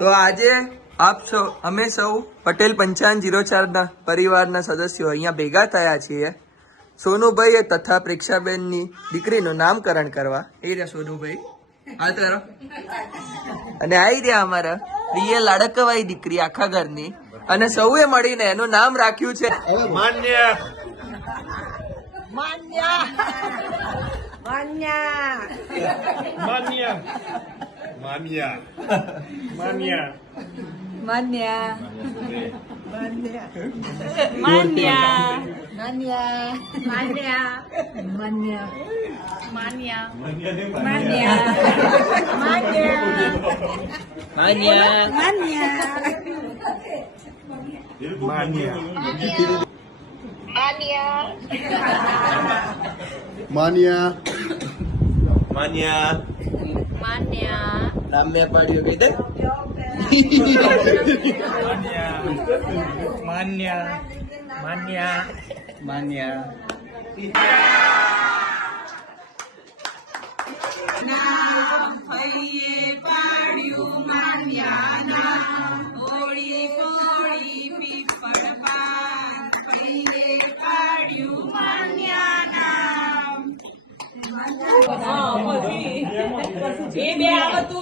તો આજે આપ સૌ અમે સૌ પટેલ 5504 પરિવારના સદસ્યો અહીંયા ભેગા થયા છીએ સોનુભાઈ તથા પ્રેક્ષાબેનની દીકરીનું નામકરણ કરવા. એ રહ્યા સોનુભાઈ, હાલ તો અને આવી રહ્યા અમારા પ્રિય લાડકવાઈ દીકરી આખા ઘરની, અને સૌએ મળીને એનું નામ રાખ્યું છે માન્ય માન્ય માન્ય માન્ય માન્ય માન્ય માન્ય માન્ય માન્ય માન્ય માન્ય માન્ય માન્ય માન્ય માન્ય માન્ય માન્ય માન્ય નામ મેં પાડ્યું કઈ દે માન્ય માન્ય માન્ય એ બે આવતું